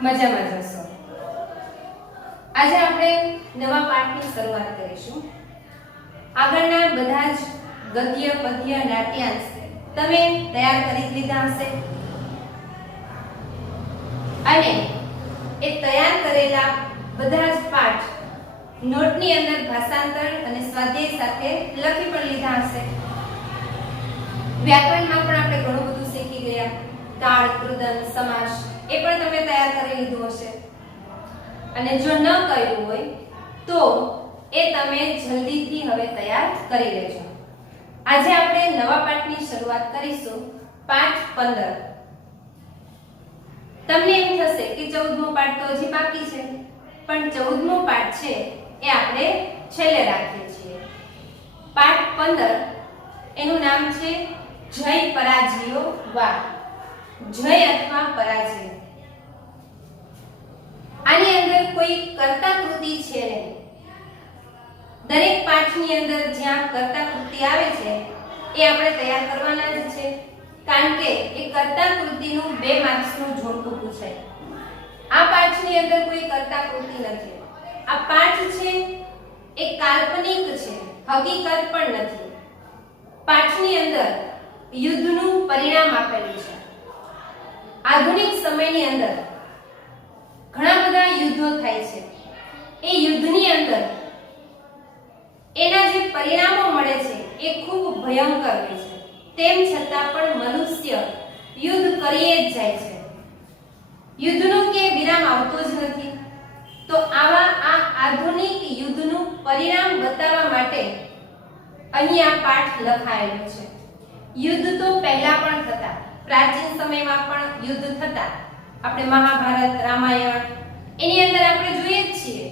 મજામાં જશો। આજે આપણે નવા પાઠની શરૂઆત કરીશું। આગળના બધા જ ગદ્ય પદ્ય નાટ્યાંશ તમે તૈયાર કરી લીધા હશે અને એ તૈયાર કરેલા બધા જ પાઠ નોટની અંદર ભાષાંતર અને સ્વાધ્યાય સાથે લખી પણ લીધા હશે। વ્યાકરણમાં પણ આપણે ઘણું બધું શીખી ગયા। કાળ, કૃદંત, સમાસ એ પણ તમે તૈયાર કરી લીધું હશે અને જો ન કર્યું હોય તો એ તમે જલ્દીથી હવે તૈયાર કરી લેજો। આજે આપણે નવા પાઠની શરૂઆત કરીશું। પાઠ 15। તમને એમ થશે કે 14મો પાઠ તો હજી બાકી છે, પણ 14મો પાઠ છે એ આપણે છેલ્લે રાખીએ છીએ। પાઠ 15 એનું નામ છે જય પરાજયો વા। જય અથવા પરાજય। આની અંદર કોઈ કર્તા કૃતિ છે નહીં। દરેક પાઠની અંદર જ્યાં કર્તા કૃતિ આવે છે એ આપણે તૈયાર કરવાના જ છે, કારણ કે એ કર્તા કૃતિનું 2 માર્ક્સનું જોડકું પૂછાય। આ પાઠની અંદર કોઈ કર્તા કૃતિ નથી। આ પાઠ છે એ કાલ્પનિક છે, હકીકત પણ નથી। પાઠની અંદર યુદ્ધનું પરિણામ આપેલું છે। આધુનિક સમયની અંદર ઘણા બધા યુદ્ધો થાય છે। એ યુદ્ધની અંદર એના જે પરિણામો મળે છે એ ખૂબ ભયંકર હોય છે, તેમ છતાં પણ મનુષ્ય યુદ્ધ કરીએ જ જાય છે। યુદ્ધનો કે વિરામ આવતો જ નથી। તો આવા આ આધુનિક યુદ્ધનું પરિણામ બતાવવા માટે અહીં આ પાઠ લખાયેલો છે। યુદ્ધ તો પહેલા પણ થતા, પ્રાચીન સમયમાં પણ યુદ્ધ થતા। આપણે મહાભારત, રામાયણ એની અંદર આપણે જોઈએ જ છીએ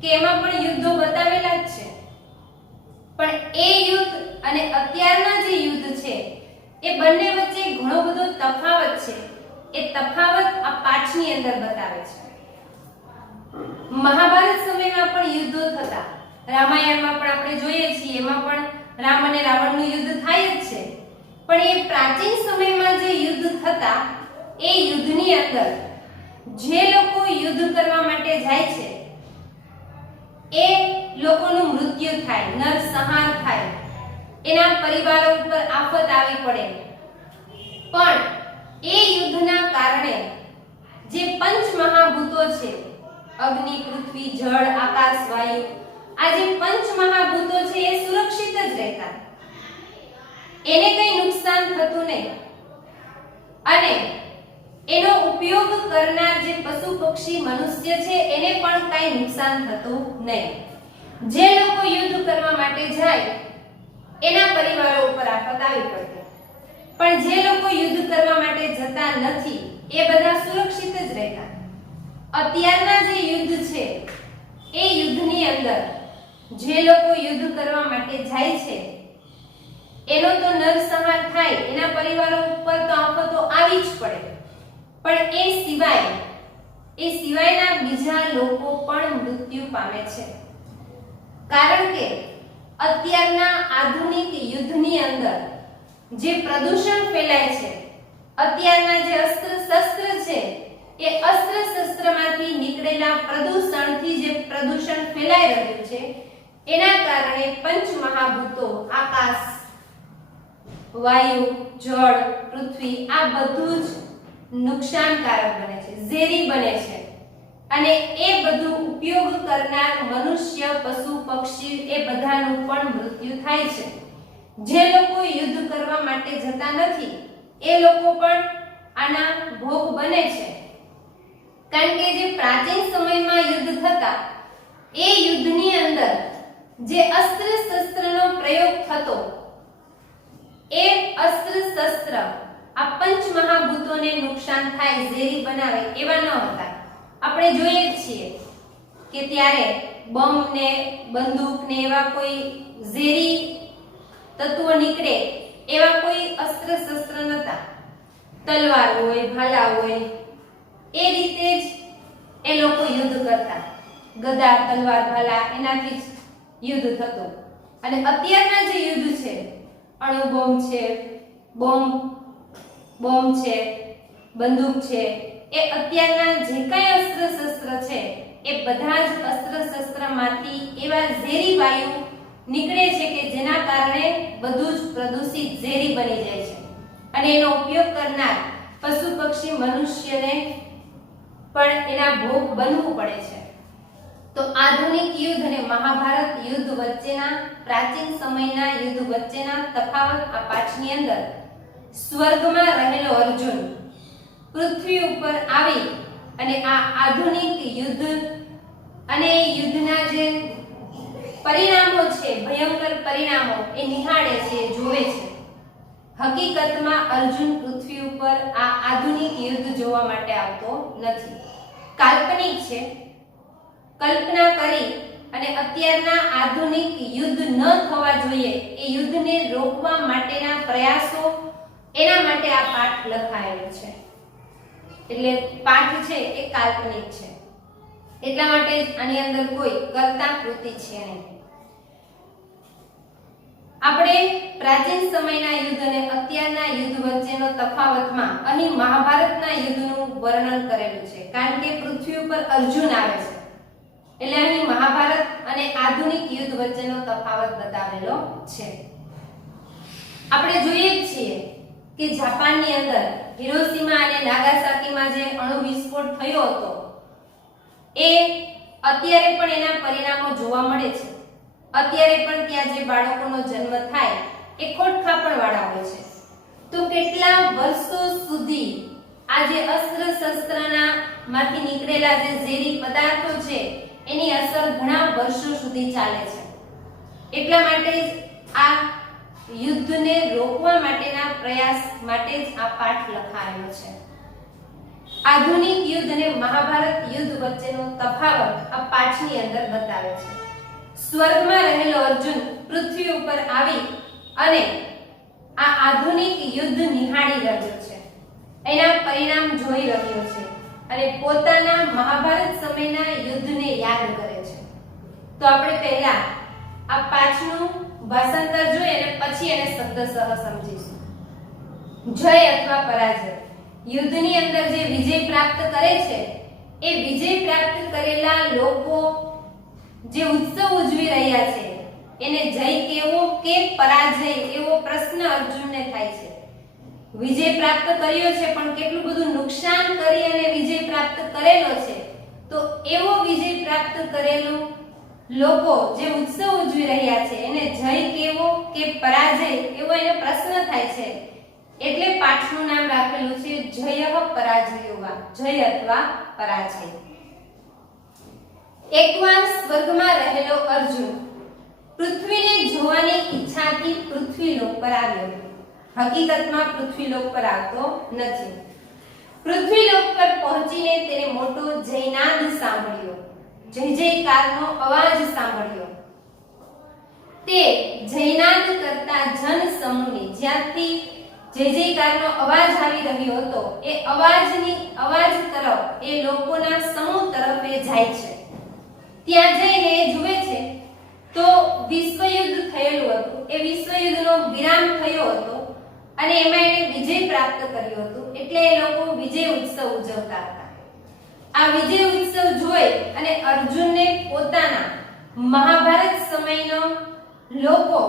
કે એમાં પણ યુદ્ધો બતાવેલા જ છે, પણ એ યુદ્ધ અને અત્યારના જે યુદ્ધ છે એ બંને વચ્ચે ઘણો બધો તફાવત છે। એ તફાવત આ પાઠની અંદર બતાવે છે। મહાભારત સમયમાં પણ યુદ્ધો થતા, રામાયણમાં પણ આપણે જોઈએ છીએ એમાં પણ રામ અને રાવણનું યુદ્ધ થાય જ છે, પણ એ પ્રાચીન સમયમાં જે યુદ્ધ થતા એ યુદ્ધની અંદર જે લોકો યુદ્ધ કરવા માટે જાય છે એ લોકોનું મૃત્યુ થાય, નરસંહાર થાય, એના પરિવારો ઉપર આફત આવી પડે, પણ એ યુદ્ધના કારણે જે પંચ મહાભૂતો છે અગ્નિ, પૃથ્વી, જળ, આકાશ, વાયુ, આ જે પંચ મહાભૂતો છે એ સુરક્ષિત જ રહેતા। એને કઈ નુકસાન થતું નહીં અને એનો ઉપયોગ કરનાર જે પશુ પક્ષી મનુષ્ય છે એને પણ કઈ નુકસાન થતું નહીં। જે લોકો યુદ્ધ કરવા માટે જાય એના પરિવારો ઉપર આફત આવી પડતી, પણ જે લોકો યુદ્ધ કરવા માટે જતા નથી એ બધા સુરક્ષિત જ રહેતા। અત્યારના જે યુદ્ધ છે એ યુદ્ધની અંદર જે લોકો યુદ્ધ કરવા માટે જાય છે એનો તો નરસંહાર થાય, એના પરિવારો ઉપર તો આફતો આવી જ પડે, પણ એ સિવાયના બીજા લોકો પણ મૃત્યુ પામે છે, કારણ કે અત્યારના આધુનિક યુદ્ધની અંદર જે પ્રદૂષણ ફેલાય છે, અત્યારના જે અસ્ત્ર શસ્ત્ર છે એ અસ્ત્ર શસ્ત્રમાંથી નીકળેલા પ્રદૂષણથી જે પ્રદૂષણ ફેલાઈ રહ્યું છે એના કારણે પંચ મહાભૂતો આકાશ, વાયુ, જળ, પૃથ્વી આ બધું જ નુકસાનકારક બને છે, ઝેરી બને છે, અને એ બધું ઉપયોગ કરનાર મનુષ્ય, પશુ, પક્ષી એ બધાનું પણ મૃત્યુ થાય છે। જે લોકો યુદ્ધ કરવા માટે જતા નથી એ લોકો પણ આના ભોગ બને છે, કારણ કે જે પ્રાચીન સમયમાં યુદ્ધ થતા એ યુદ્ધની અંદર જે અસ્ત્ર શસ્ત્રનો પ્રયોગ થતો એ અસ્ત્ર શસ્ત્ર આ પંચ મહાભૂતોને નુકસાન થાય, ઝેરી બનાવે એવા ન હતા। આપણે જોઈએ જ છીએ કે ત્યારે બોમ્બ ને બંદૂક ને એવા કોઈ ઝેરી તત્વો નીકળે એવા કોઈ અસ્ત્ર શસ્ત્ર નહોતા। તલવાર હોય, ભાલા હોય, એ રીતે જ એ લોકો યુદ્ધ કરતા। ગદા, તલવાર, ભાલા એનાથી જ યુદ્ધ થતું। અને અત્યારના જે યુદ્ધ છે અણુબોમ્બ છે, બોમ્બ છે, બંદૂક છે, એ અત્યારના જે કાંઈ અસ્ત્ર શસ્ત્ર છે એ બધા જ અસ્ત્ર શસ્ત્રમાંથી એવા ઝેરી વાયુ નીકળે છે કે જેના કારણે બધું જ પ્રદૂષિત ઝેરી બની જાય છે અને એનો ઉપયોગ કરનાર પશુ પક્ષી મનુષ્યને પણ એના ભોગ બનવું પડે છે। તો આધુનિક યુદ્ધ અને મહાભારત યુદ્ધ વચ્ચેના પ્રાચીન સમયના યુદ્ધ વચ્ચેના તફાવત આ પાઠની અંદર સ્વર્ગમાં રહેલો અર્જુન પૃથ્વી ઉપર આવી અને આ આધુનિક યુદ્ધ અને યુદ્ધના જે પરિણામો છે ભયંકર પરિણામો એ નિહાળે છે જોવે છે। હકીકતમાં અર્જુન પૃથ્વી ઉપર આ આધુનિક યુદ્ધ જોવા માટે આવતો નથી, કાલ્પનિક છે। કલ્પના કરી અને અત્યારના આધુનિક યુદ્ધ ન થવા જોઈએ એ યુદ્ધને રોકવા માટેના પ્રયાસો એના માટે આ પાઠ લખાયેલો છે। એટલે પાઠ છે એ કાલ્પનિક છે, એટલા માટે આની અંદર કોઈ કર્તા કૃતિ છે નહીં। આપણે પ્રાચીન સમયના યુદ્ધ અને અત્યારના યુદ્ધ વચ્ચેનો તફાવતમાં અહીં મહાભારતના યુદ્ધનું વર્ણન કરેલું છે, કારણ કે પૃથ્વી ઉપર અર્જુન આવે છે એટલે અહીં મહાભારત અને આધુનિક યુદ્ધ વચ્ચેનો તફાવત બતાવેલો છે। આપણે જોઈએ છીએ કે જાપાનની અંદર હિરોશીમા અને નાગાસાકીમાં જે અણુ વિસ્ફોટ થયો હતો એ અત્યારે પણ એના પરિણામો જોવા મળે છે। અત્યારે પણ ત્યાં જે બાળકોનો જન્મ થાય એ ખોટખાપણવાળા હોય છે। તો કેટલા વર્ષો સુધી આ જે અસ્ત્ર શસ્ત્રના માંથી નીકળેલા જે ઝેરી પદાર્થો છે એની અસર ઘણા વર્ષો સુધી ચાલે છે। એટલા માટે જ આ યુદ્ધને રોકવા માટેના પ્રયાસ માટે જ આ પાઠ લખાયેલો છે। આધુનિક યુદ્ધ અને મહાભારત યુદ્ધ વચ્ચેનો તફાવત આ પાઠની અંદર બતાવે છે। સ્વર્ગમાં રહેલો અર્જુન પૃથ્વી ઉપર આવી અને આ આધુનિક યુદ્ધ નિહાળી રહ્યો છે, એના પરિણામ જોઈ રહ્યો છે અને પોતાના મહાભારત સમયના યુદ્ધને યાદ કરે છે। તો આપણે પહેલા આ પાઠનું ભાષાંતર જોઈએ અને પછી એને શબ્દસહ સમજીશું। જય અથવા પરાજય, યુદ્ધની અંદર જે વિજય પ્રાપ્ત કરે છે એ વિજય પ્રાપ્ત કરેલા લોકો જે ઉત્સવ ઉજવી રહ્યા છે એને જય કેવો કે પરાજય એવો પ્રશ્ન અર્જુનને થાય છે। વિજય પ્રાપ્ત કર્યો છે પણ કેટલું બધું નુકસાન કરી અને વિજય પ્રાપ્ત કરેલો છે, તો એવો વિજય પ્રાપ્ત કરેલો લોકો જે ઉત્સવ ઉજવી રહ્યા છે એને જય કેવો કે પરાજય એવો એને પ્રશ્ન થાય છે। એટલે પાઠનું નામ રાખેલું છે જય પરાજયોવા, જય અથવા પરાજય। એકવાર સ્વર્ગમાં રહેલો અર્જુન પૃથ્વીને જોવાની ઈચ્છાથી પૃથ્વીલોક પર આવ્યો। હકીકતમાં પૃથ્વીલોક પર આવતો નથી। પૃથ્વીલોક પર પહોંચીને તેને મોટો જયનાદ સાંભળ્યો, જય જયકારનો અવાજ સાંભળ્યો। તે જયનાદ કરતા જન સમૂહની જ્યાંથી જય જયકારનો અવાજ આવી રહ્યો હતો એ અવાજ તરફ એ લોકોના સમૂહ તરફ એ જાય છે। ત્યાં જઈને એ જુએ છે તો વિશ્વયુદ્ધ થયેલું હતું, એ વિશ્વયુદ્ધનો વિરામ થયો હતો અને એમાં એને વિજય પ્રાપ્ત કર્યો હતો, એટલે એ લોકો વિજય ઉત્સવ ઉજવતા હતા। આ વિજય ઉત્સવ જોઈ અને અર્જુનને પોતાના મહાભારત સમયનો લોકો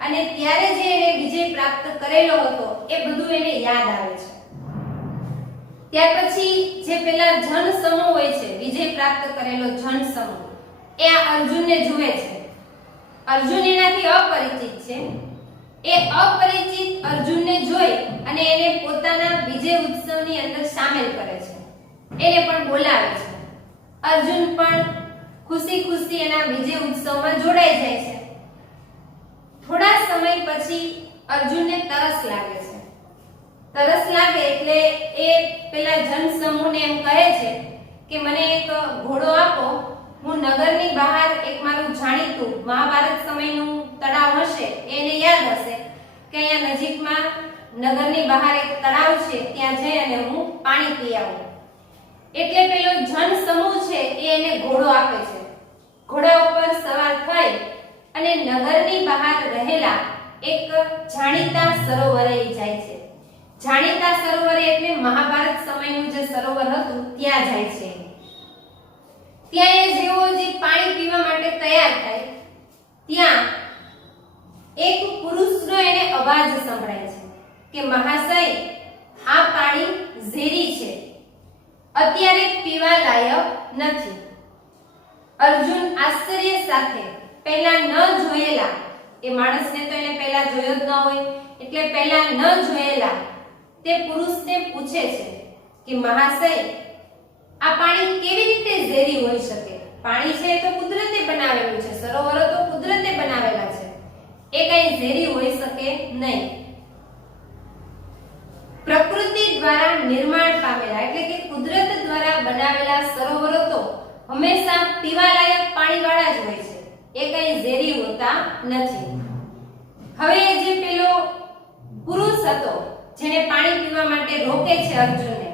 અને ત્યારે જે એને વિજય પ્રાપ્ત કરેલો હતો એ બધું એને યાદ આવે છે। ત્યાર પછી જે પેલા જન સમૂહ હોય છે, વિજય પ્રાપ્ત કરેલો જન સમૂહ, એ આ અર્જુનને જુએ છે। અર્જુન એનાથી અપરિચિત છે, એ અપરિચિત અર્જુનને જોઈ અને એને પોતાના વિજય ઉત્સવની અંદર સામેલ કરે છે, એને પણ બોલાવે છે। અર્જુન પણ ખુશી ખુશી એના વિજય ઉત્સવમાં જોડાઈ જાય છે। થોડા સમય પછી અર્જુનને તરસ લાગે છે। તરસ લાગે એટલે એ પેલા જન સમૂહને એમ કહે છે કે મને એક ઘોડો આપો, હું નગરની બહાર એક મારું જાણીતું મહાભારત સમયનું તળાવ હશે, એને યાદ હશે કે અહીંયા નજીકમાં નગરની બહાર એક તળાવ છે, ત્યાં જઈ અને હું પાણી પી આવું। એટલે પેલો જન સમૂહ છે એ એને ઘોડો આપે છે। ઘોડા ઉપર સવાર થઈ અને નગરની બહાર રહેલા એક જાણીતા સરોવરે જાય છે, જાણીતા સરોવરે એટલે મહાભારત સમયનું જે સરોવર હતું ત્યાં જાય છે. ત્યાં એ જેવો જે પાણી પીવા માટે તૈયાર થાય ત્યાં એક પુરુષનો એને અવાજ સંભળાય છે કે મહાશય, આ પાણી ઝેરી છે, અત્યારે પીવા લાયક નથી. અર્જુન આશ્ચર્ય સાથે પહેલા ન જોયેલા, એ માણસને તો એને પહેલા જોયો જ ન હોય એટલે પહેલા ન જોયેલા તે પુરુષને પૂછે છે કે મહાશય, આ પાણી કેવી રીતે ઝેરી હોઈ શકે? પાણી છે તો કુદરતે બનાવેલું છે, સરોવરો તો કુદરતે બનાવેલા છે, એ કઈ ઝેરી હોઈ શકે નહીં. પ્રકૃતિ દ્વારા નિર્માણ પામેલા એટલે કે કુદરત દ્વારા બનાવેલા સરોવરો તો હંમેશા પીવાલાયક પાણીવાળા જ હોય છે, એ કઈ ઝેરી હોતા નથી. હવે જે પેલો પુરુષ હતો જેને પાણી પીવા માટે રોકે છે અર્જુનને,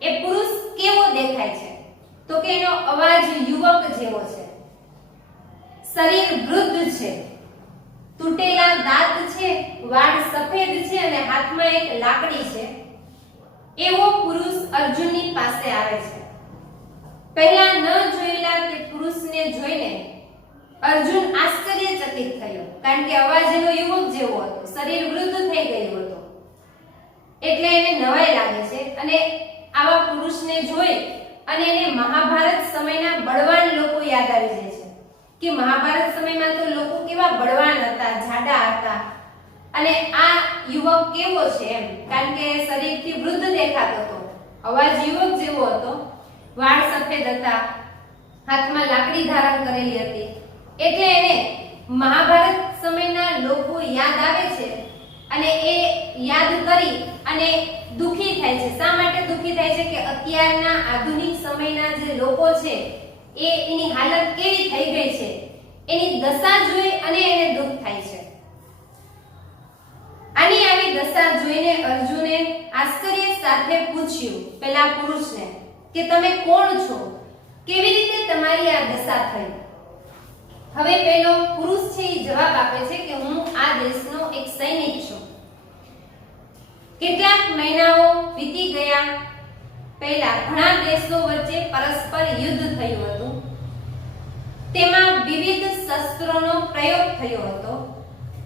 એ પુરુષ કેવો દેખાય છે? તો કે એનો અવાજ યુવક જેવો છે, શરીર વૃદ્ધ છે, તૂટેલા દાંત છે, વાળ સફેદ છે અને હાથમાં એક લાકડી છે. એવો પુરુષ અર્જુનની પાસે આવે છે. પહેલા ન જોયેલા તે પુરુષને જોઈને અર્જુન આશ્ચર્યચકિત થયો, કારણ કે અવાજ એનો યુવક જેવો હતો, શરીર વૃદ્ધ થઈ ગયું હતું, એટલે એને નવાઈ લાગે છે. અને આવા પુરુષને જોઈ અને એને મહાભારત સમયના બળવાન લોકો યાદ આવી જાય છે કે મહાભારત સમયમાં તો લોકો કેવા બળવાન હતા, જાડા હતા, અને આ યુવક કેવો છે એમ, કારણ કે શરીરથી વૃદ્ધ દેખાતો હતો, અવાજ યુવક જેવો હતો, વાળ સફેદ હતા, હાથમાં લાકડી ધારણ કરેલી હતી, એટલે એને મહાભારત સમયના લોકો યાદ આવે છે અને એ યાદ કરી અને દુખી થાય છે. શા માટે દુખી થાય છે? કે અત્યારના આધુનિક સમયના જે લોકો છે એની હાલત કેવી થઈ ગઈ છે, એની દશા જોઈ અને એને દુઃખ થાય છે. આની આવી દશા જોઈને અર્જુને આશ્ચર્ય સાથે પૂછ્યું પેલા પુરુષને કે તમે કોણ છો? કેવી રીતે તમારી આ દશા થઈ? હવે પેલો પુરુષ છે એ જવાબ આપે છે કે હું આ દેશનો એક સૈનિક છું. કેટલાક મહિનાઓ વીતી ગયા પહેલા ઘણા દેશો વચ્ચે પરસ્પર યુદ્ધ થયું હતું. તેમાં વિવિધ શસ્ત્રોનો પ્રયોગ થયો હતો.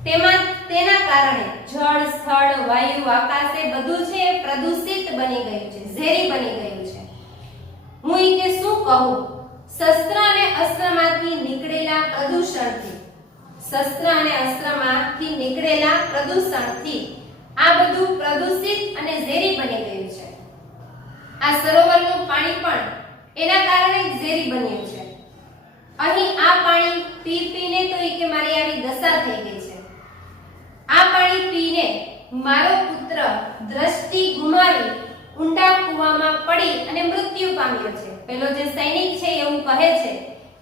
તેના કારણે જળ, સ્થળ, વાયુ, આકાશ એ બધું છે એ પ્રદૂષિત બની ગયું છે, ઝેરી બની ગયું છે. હું ઈ કે શું કહું? શસ્ત્ર અને અસ્ત્રમાંથી નીકળેલા પ્રદૂષણથી આ બધું પ્રદૂષિત અને ઝેરી બની ગયું છે. આ સરોવરનું પાણી પણ એના કારણે જ ઝેરી બન્યું છે. અહીં આ પાણી પીને તો ઈ કે મારી આવી દશા થઈ ગઈ છે. આ પાણી પીને મારો પુત્ર દ્રષ્ટિ ગુમાવી ઊંડા કૂવામાં પડી અને મૃત્યુ પામ્યો છે. પેલો જે સૈનિક છે એવું કહે છે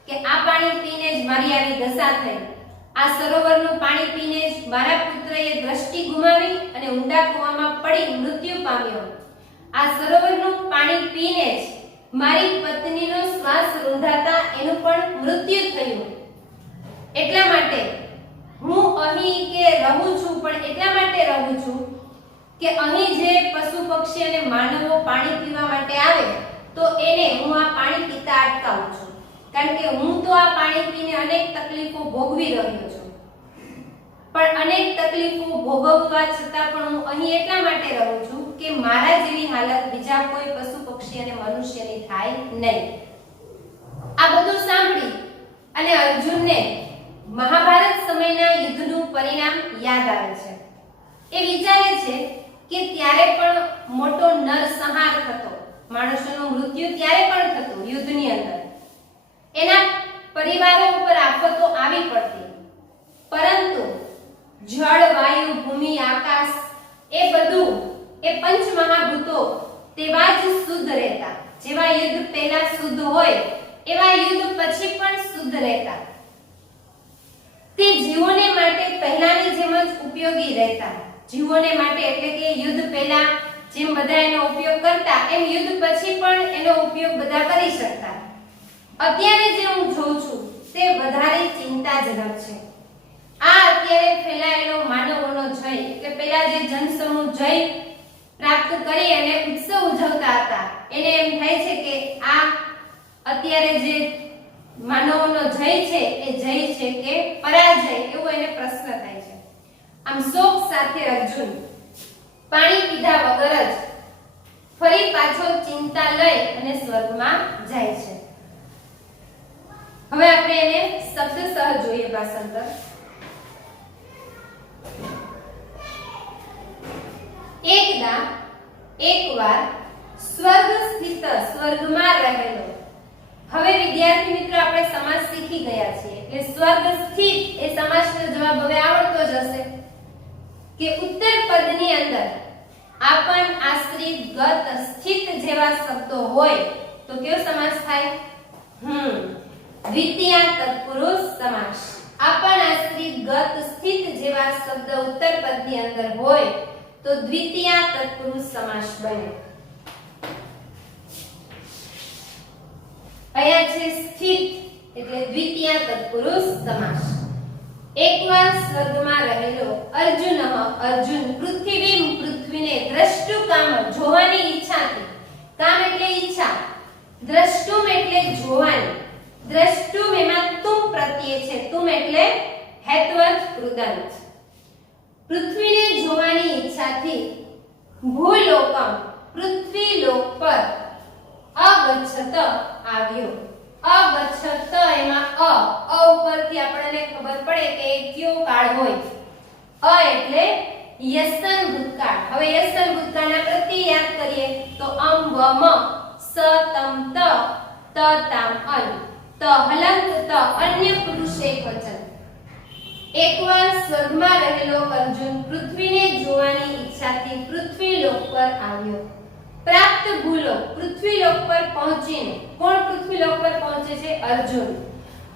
કે આ પાણી પીને જ મારી આવી દશા થઈ. આ સરોવરનું પાણી પીને જ મારા પુત્રએ દ્રષ્ટિ ગુમાવી અને ઊંડા કૂવામાં પડી મૃત્યુ પામ્યો. આ સરોવરનું પાણી પીને જ મારી પત્નીનો શ્વાસ રૂંધાતા એનું પણ મૃત્યુ થયું. એટલા માટે હું અહીં કે રહું છું, પણ એટલા માટે રહું છું કે અહીં જે પશુ પક્ષી અને માનવો પાણી પીવા માટે આવે તો એને હું આ પાણી પીતા અટકાવું છું. કારણ કે હું તો આ પાણી પીને અનેક તકલીફો ભોગવી રહ્યો છું, પણ અનેક તકલીફો ભોગવવા છતાં પણ હું અહીં એટલા માટે રહું છું કે મારા જેવી હાલત બીજા કોઈ પશુ પક્ષી અને મનુષ્યની થાય નહીં. આ બધું સાંભળી અને અર્જુનને મહાભારત સમયના યુદ્ધનું પરિણામ યાદ આવે છે. એ વિચારે છે કે ત્યારે પણ મોટો નરસંહાર થતો, માણસોનું મૃત્યુ ત્યારે પણ થતું યુદ્ધની અંદર, એના પરિવારો ઉપર આફતો આવી પડતી, પરંતુ જળ, વાયુ, ભૂમિ, આકાશ એ બધું એ પંચ મહાભૂતો તેવા જ શુદ્ધ રહેતા. જેવા યુદ્ધ પહેલા શુદ્ધ હોય એવા યુદ્ધ પછી પણ શુદ્ધ રહેતા. તે જીવોને માટે પહેલાની જેમ જ ઉપયોગી રહેતા. જીવોને માટે એટલે કે યુદ્ધ પહેલા જેમ બધા એનો ઉપયોગ કરતા એમ યુદ્ધ પછી પણ એનો ઉપયોગ બધા કરી શકતા. અત્યારે જે હું જોઉં છું તે વધારે ચિંતાજનક છે. આ અત્યારે ફેલાયેલો માનવોનો જય એટલે પહેલા જે જનસમૂહ જય પ્રાપ્ત કરી અને ઉત્સવ ઉજવતા હતા એને એમ થાય છે કે આ અત્યારે જે માનવનો જય છે એ જય છે કે પરાજય એવો એને પ્રશ્ન થાય છે. આમ શોક સાથે અર્જુન પાણી પીધા વગર જ ફરી પાછો ચિંતા લઈ અને સ્વર્ગમાં જાય છે. હવે આપણે એને શબ્દસહ જોઈએ ભાષાંતર. એકદા એકવાર સ્વર્ગ સ્થિત સ્વર્ગમાં રહેલો. હવે વિદ્યાર્થી મિત્રો આપણે સમાસ શીખી ગયા છીએ એટલે સ્વર્ગ સ્થિત એ સમાસનો જવાબ હવે આવડતો જ હશે કે ઉત્તર પદની અંદર આપણ આશ્રિત ગત સ્થિત જેવા શબ્દો હોય તો કેવો સમાસ થાય? દ્વિતીય તત્પુરુષ સમાસ. આપણ આશ્રિત ગત સ્થિત જેવા શબ્દ ઉત્તર પદની અંદર હોય તો દ્વિતીય તત્પુરુષ સમાસ બને. અહીંયા છે સ્થિત એટલે દ્વિતીય તત્પુરુષ સમાસ. એકવાર સ્વર્ગમાં રહેલો અર્જુન અર્જુન પૃથ્વીને દ્રષ્ટુકામ જોવાની ઈચ્છાથી. કામ એટલે ઈચ્છા, દ્રષ્ટુમ એટલે જોવાની. દ્રષ્ટુમ એમાં તુમ પ્રત્યય છે. તુમ એટલે હેત્વર્થ કૃદંત. પૃથ્વીને જોવાની ઈચ્છાથી ભૂલોકમ પૃથ્વી લોક પર અગચ્છત આવ્યો. અગચ્છત એમાં અ ઉપરથી આપણને ખબર પડે કે એ કયો કાળ હોય. અ એટલે યસન ભૂતકાળ. હવે યસન ભૂતકાળના પ્રત્યય યાદ કરીએ તો અમ વમ સ તમ ત ત તામ અન ત હલંત ત અન્ય પુરુષ એકવચન. એકવાર સ્વર્ગમાં રહેલો અર્જુન પૃથ્વીને જોવાની ઈચ્છાથી પૃથ્વી લોક પર આવ્યો. પ્રાપ્ત ભૂલોક પૃથ્વી લોક પર પહોંચીને. કોણ પૃથ્વી લોક પર પહોંચે છે? અર્જુન.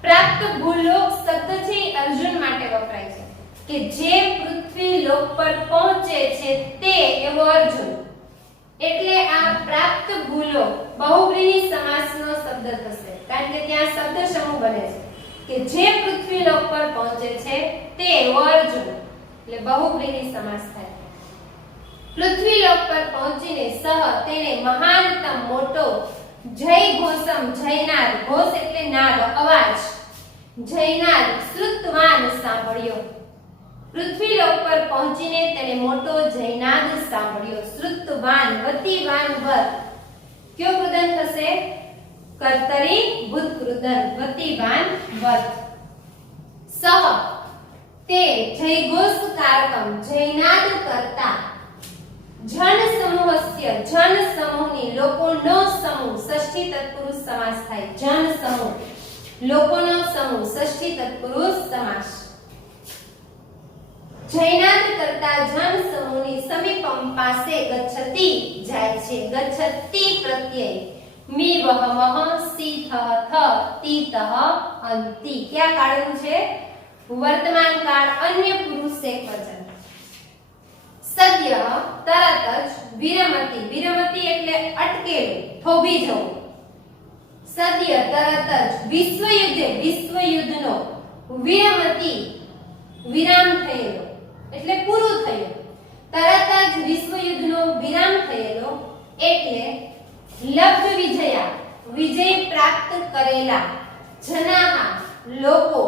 પ્રાપ્ત ભૂલોક શબ્દ છે અર્જુન માટે વપરાય છે કે જે પૃથ્વી લોક પર પહોંચે છે તે એવો અર્જુન. એટલે આ પ્રાપ્ત ભૂલોક બહુવ્રીહી સમાસનો શબ્દ થશે કારણ કે ત્યાં શબ્દ સમૂહ બને છે કે જે પૃથ્વી લોક પર પહોંચે છે તે એવો અર્જુન એટલે બહુવ્રીહી સમાસ થાય. પૃથ્વી લોક પર પહોંચીને સહ તેને મહાનતમ મોટો જય ઘોષમ જયનાદ. ઘોષ એટલે નાદ અવાજ. જયનાદ શ્રુતવાન સાંભળ્યો. પૃથ્વી લોક પર પહોંચીને તેને મોટો જયનાદ સાંભળ્યો. શ્રુતવાન વતિવાન વર કયો કૃદંત થશે? કર્તરી ભૂત કૃદંત વતિવાન વર. સહ તે જયઘોષ કારકમ જયનાદ કરતા જન સમૂહસ્ય જન સમૂહની લોકોનો સમૂહ ષષ્ઠી તત્પુરુષ સમાસ થાય. જન સમૂહ લોકોનો સમૂહ ષષ્ઠી તત્પુરુષ સમાસ. જયનાદ કરતા જન સમૂહની સમીપમ પાસે ગચ્છતી જાય છે. ગચ્છતી પ્રત્યય મી વહ મહ સી થ થ તી તહ અંતિ. ક્યાં કાળનું છે? વર્તમાન કાળ અન્ય પુરુષ એકવચન. સદ્ય તરત જ વિરમતી. વિરમતી એટલે અટકેલું, થોભી જવું. સદ્ય તરત જ વિશ્વયુદ્ધનો વિરમતી વિરામ થયેલો એટલે પૂરું થયું. તરત જ વિશ્વયુદ્ધનો વિરામ થયેલો એટલે લબ્ધ વિજયા વિજય પ્રાપ્ત કરેલા. જનાહા લોકો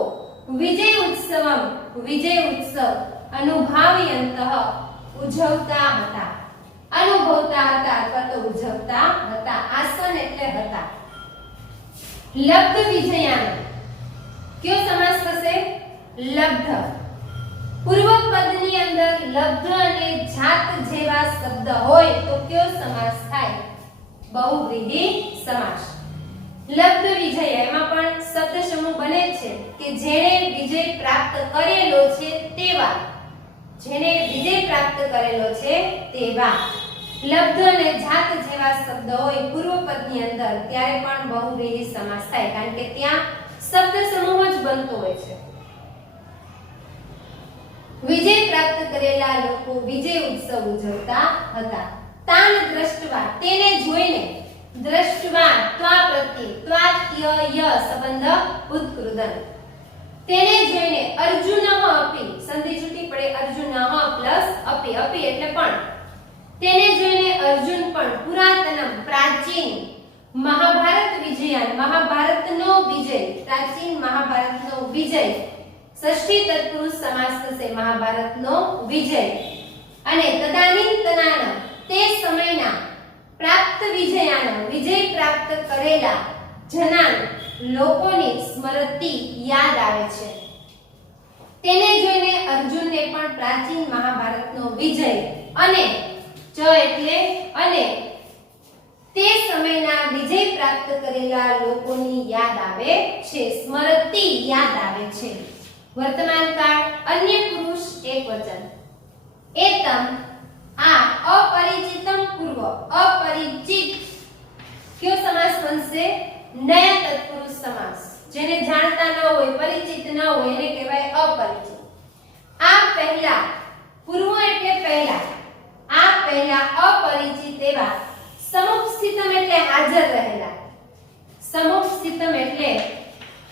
વિજય ઉત્સવમ વિજય ઉત્સવ અનુભાવયંતઃ ઉજવતા હતા. અનુભવતા હતા અથવા તો ઉજવતા હતા. આસન એટલે હતા. લબ્ધ વિજયાન કયો સમાસ થશે? લબ્ધ. પૂર્વ પદની અંદર લબ્ધ અને જાત જેવા શબ્દ હોય તો કયો સમાસ થાય? બહુવ્રીહી સમાસ. લબ્ધ વિજય એમાં પણ શબ્દ સમૂહ બને છે કે જેણે વિજય પ્રાપ્ત કરેલો છે તેવા. જેણે વિજય પ્રાપ્ત કરેલો છે તેવા. લબ્ધ અને જાત જેવા શબ્દ હોય પૂર્વ પદની અંદર ત્યારે પણ બહુવ્રીહી સમાસ થાય કારણ કે ત્યાં શબ્દ સમૂહ જ બનતો હોય છે. વિજય પ્રાપ્ત કરેલા લોકો વિજય ઉત્સવ ઉજવતા હતા. તાન દ્રષ્ટવા તેને જોઈને. દ્રષ્ટવા ત્વા પ્રત્યય ત્વા ત્ય ય સંબંધ ઉત્કૃદન. તેને જોઈને અર્જુનઃ અપી સંધિ છૂટી પડે. અર્જુનઃ પ્લસ અપી. અપી એટલે પણ. તેને જોઈને અર્જુન પણ પુરાતનમ પ્રાચીન મહાભારત વિજયાન મહાભારતનો વિજય પ્રાચીન મહાભારતનો વિજય ષષ્ઠી તત્પુરુષ સમાસ થશે મહાભારતનો વિજય અને તદાનીંતનાન તે સમયના પ્રાપ્ત વિજયાન વિજય પ્રાપ્ત કરેલા જનાન લોકોની સ્મૃતિ યાદ આવે છે તેને જોઈને અર્જુનને પણ પ્રાચીન મહાભારતનો વિજય અને એટલે અને તે સમયના વિજય પ્રાપ્ત કરેલા લોકોની યાદ આવે છે સ્મૃતિ યાદ આવે છે વર્તમાન કાળ અન્ય પુરુષ એકવચન એતમ આ અપરિચિતમ પૂર્વ અપરિચિત કયો સમાસ બનશે નયા તત્પુરુષ સમાસ જેને જાણતા ન હોય પરિચિત ન હોય એને કહેવાય અપરિચિત આ પહેલા પૂર્વ એટલે પહેલા આ પહેલા અપરિચિત એવા સમુપસ્થિતમ એટલે હાજર રહેલા સમુપસ્થિતમ એટલે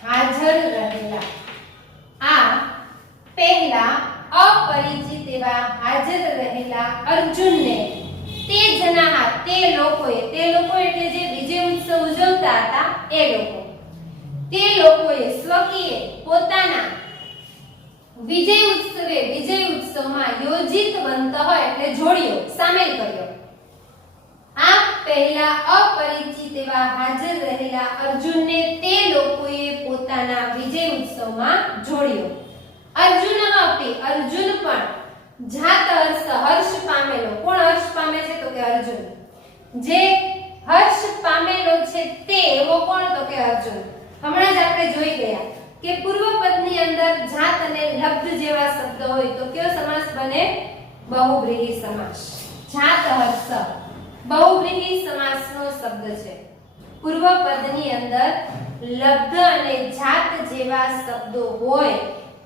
હાજર રહેલા આ પહેલા અપરિચિત એવા હાજર રહેલા અર્જુનને તે જનાહ તે લોકો એટલે જે વિજય ઉત્સવ ઉજવતા હતા એ લોકોએ સ્વકીય પોતાના વિજય ઉત્સવમાં યોજિત વંતઃ એટલે જોડ્યો સામેલ કર્યો આ પહેલા અપરિચિત એવા હાજર રહેલા અર્જુનને તે લોકોએ પોતાના વિજય ઉત્સવમાં જોડ્યો અર્જુન પણ જાત હર્ષ પામેલો કોણ હર્ષ પામે છે તો કે અર્જુન જે હર્ષ પામેલો છે તે એવો કોણ તો કે અર્જુન હમણાં જ આપણે જોઈ ગયા કે પૂર્વ પદની અંદર જાત અને લબ્ધ જેવા શબ્દ હોય તો કયો સમાસ બને બહુવ્રીહી સમાસ જાત હર્ષ બહુવ્રીહી સમાસનો શબ્દ છે પૂર્વ પદની અંદર લબ્ધ અને જાત જેવા શબ્દો હોય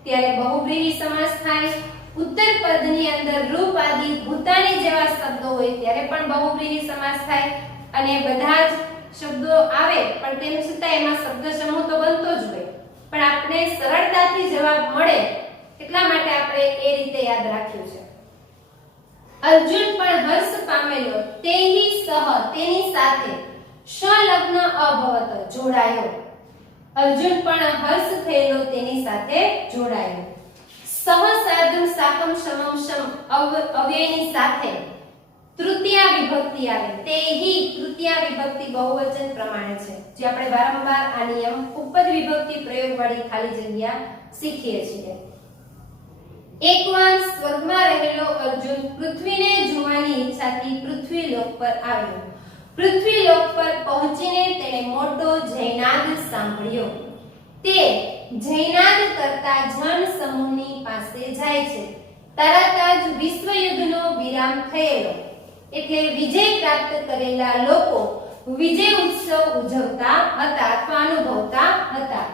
ત્યારે બહુવ્રીહી સમાસ થાય ઉત્તર પદની અંદર રૂપ આદિ ભૂતાની જેવા શબ્દો હોય ત્યારે પણ બહુવ્રીહી સમાસ થાય અને બધા જ શબ્દો આવે પણ તેમ છતાં એમાં શબ્દ સમૂહ તો બનતો જ હોય પણ આપણે સરળતાથી જવાબ મળે એટલા માટે આપણે એ રીતે યાદ રાખ્યું છે અર્જુન પણ હર્ષ પામેલો તેહી સહ તેની સાથે સંલગ્ન અભવત જોડાયો અર્જુન પણ હર્ષ થયેલો તેની સાથે જોડાયો સહ સાધું સાકમ સમમ સમ અવ્યયની સાથે તૃતીયા વિભક્તિ આવે તેહી તૃતીયા વિભક્તિ બહુવચન પ્રમાણે છે જે આપણે વારંવાર આ નિયમ ઉપદ વિભક્તિ પ્રયોગ વાળી ખાલી જગ્યા શીખીએ છીએ એકવાર સ્વર્ગમાં રહેલો અર્જુન પૃથ્વીને જોવાની ઈચ્છાથી પૃથ્વી લોક પર આવ્યો પૃથ્વી લોક પર પહોંચીને તેણે મોટો જયનાદ સાંભળ્યો તે જયનાદ કરતા જન સમૂહની પાસે જાય છે તરત જ વિશ્વયુદ્ધનો વિરામ થયેલો એટલે વિજય પ્રાપ્ત કરેલા લોકો વિજય ઉત્સવ ઉજવતા હતા અથવા અનુભવતા હતા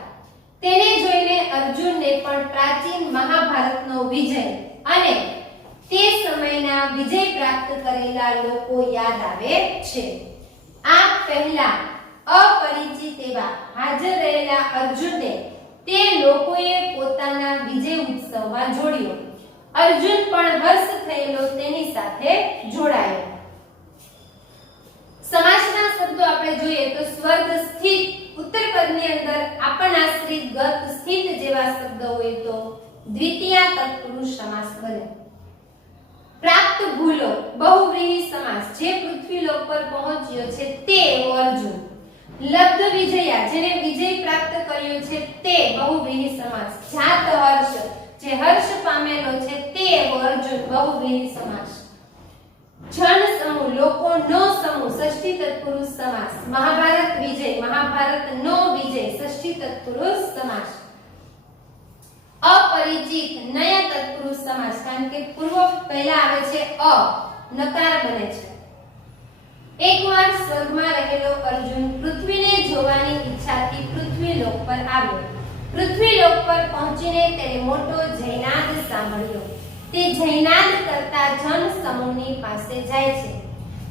તેને જોઈને અર્જુનને પણ પ્રાચીન મહાભારતનો વિજય અને તે સમયના વિજય પ્રાપ્ત કરેલા લોકો યાદ આવે છે આ પહેલા અપરિચિત એવા હાજર રહેલા અર્જુનને તે લોકોએ પોતાના વિજય ઉત્સવમાં જોડ્યો અર્જુન પણ હર્ષ થયેલો તેની સાથે જોડાયો સમાસના શબ્દો આપણે જોઈએ તો સ્વર્ગ સ્થિત ઉત્તર પદની અંદર આપનાશ્રિત ગત સ્થિત જેવા શબ્દો હોય તો દ્વિતીયા તત્પુરુષ સમાસ બને પ્રાપ્ત ભૂલો બહુવ્રીહી સમાસ જે પૃથ્વી લોક પર પહોંચ્યો છે તે એવો અર્જુન લબ્ધ વિજયા જેને વિજય પ્રાપ્ત કર્યો છે તે બહુવ્રીહી સમાસ જાત હર્ષ જે હર્ષ પામેલો છે તે એવો અર્જુન બહુવ્રીહી સમાસ જન સમૂહ લોકોનો સમૂહ ષષ્ઠી તત્પુરુષ સમાસ મહાભારત મહાભારતનો વિજય ષષ્ઠી તત્પુરુષ સમાસ અપરિચિત નયા તત્પુરુષ સમાસ કારણ કે પૂર્વ પહેલા આવે છે અ નકાર બને છે એકવાર સ્વર્ગમાં રહેલો અર્જુન પૃથ્વીને જોવાની ઈચ્છાથી પૃથ્વી લોક પર આવ્યો પૃથ્વી લોક પર પહોંચીને તેણે મોટો જયનાદ સાંભળ્યો તે જયનાદ કરતા જન સમૂહની પાસે જાય છે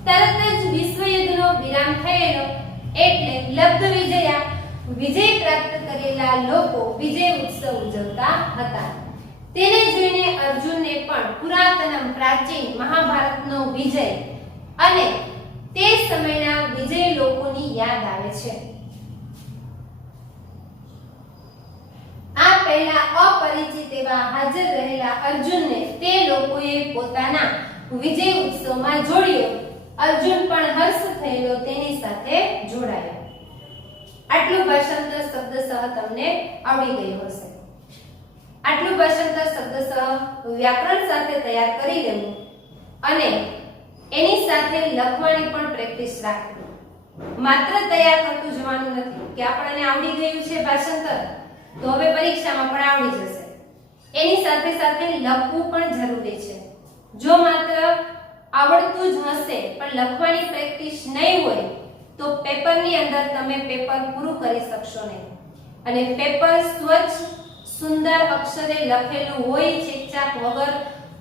તરત જ વિશ્વયુદ્ધનો વિરામ થયેલો એટલે લબ્ધ વિજયા વિજય પ્રાપ્ત કરેલા લોકો વિજય ઉત્સવ ઉજવતા હતા તેને જોઈને અર્જુનને પણ પુરાતનમ પ્રાચીન મહાભારતનો વિજય અને તે સમયના વિજય લોકોની યાદ આવે છે. આ પહેલા અપરિચિત એવા હાજર રહેલા અર્જુનને તે લોકોએ પોતાના વિજય ઉત્સવમાં જોડ્યો. અર્જુન પણ હર્ષ થયેલો તેની સાથે જોડાયો. આટલું ભાષાંતર શબ્દશઃ તમને આવડી ગયું હશે. આટલું ભાષાંતર શબ્દશઃ વ્યાકરણ સાથે તૈયાર કરી લેવું અને એની સાથે લખવાની પણ પ્રેક્ટિસ રાખવી. માત્ર તૈયાર કરતું જવાનું નથી કે આપણને આવડી ગયું છે ભાષાંતર તો હવે પરીક્ષામાં પણ આવડી જશે. એની સાથે સાથે લખવું પણ જરૂરી છે. જો માત્ર આવડતું જ હશે પણ લખવાની પ્રેક્ટિસ નહીં હોય તો પેપરની અંદર તમે પેપર પૂરું કરી શકશો નહીં. અને પેપર સ્વચ્છ સુંદર અક્ષરે લખેલું હોય ચેકચાક વગર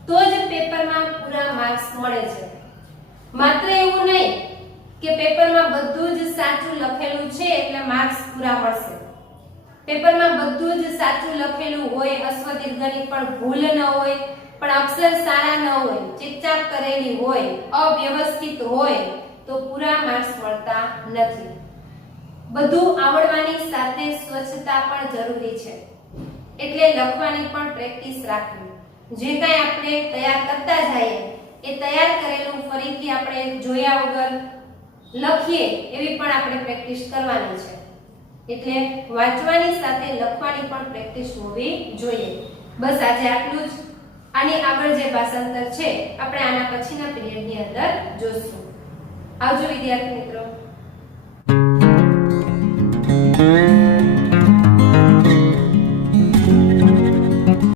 તો જ પેપરમાં પૂરા માર્ક્સ મળે છે. માત્ર એવું નહીં કે પેપરમાં બધું જ સાચું લખેલું છે એટલે માર્ક્સ પૂરા મળશે. પેપરમાં બધું જ સાચું લખેલું હોય, અશ્વ દીર્ઘની પણ ભૂલ ન હોય, પણ અક્ષર સારા ન હોય, ચેકચાક કરેલી હોય, અવ્યવસ્થિત હોય તો પૂરા માર્ક્સ મળતા નથી. બધું આવડવાની સાથે સ્વચ્છતા પણ જરૂરી છે. એટલે લખવાની પણ પ્રેક્ટિસ રાખવી. જે કાંઈ આપણે તૈયાર કરતા જઈએ એ તૈયાર કરેલું ફરીથી આપણે જોયા વગર લખીએ એવી પણ આપણે પ્રેક્ટિસ કરવાની છે. એટલે વાંચવાની સાથે લખવાની પણ પ્રેક્ટિસ હોવી જોઈએ. બસ આજે આટલું જ. આની આગળ જે ભાષાંતર છે આપણે આના પછીના પીરિયડની અંદર જોઈશું. આવજો વિદ્યાર્થી મિત્રો.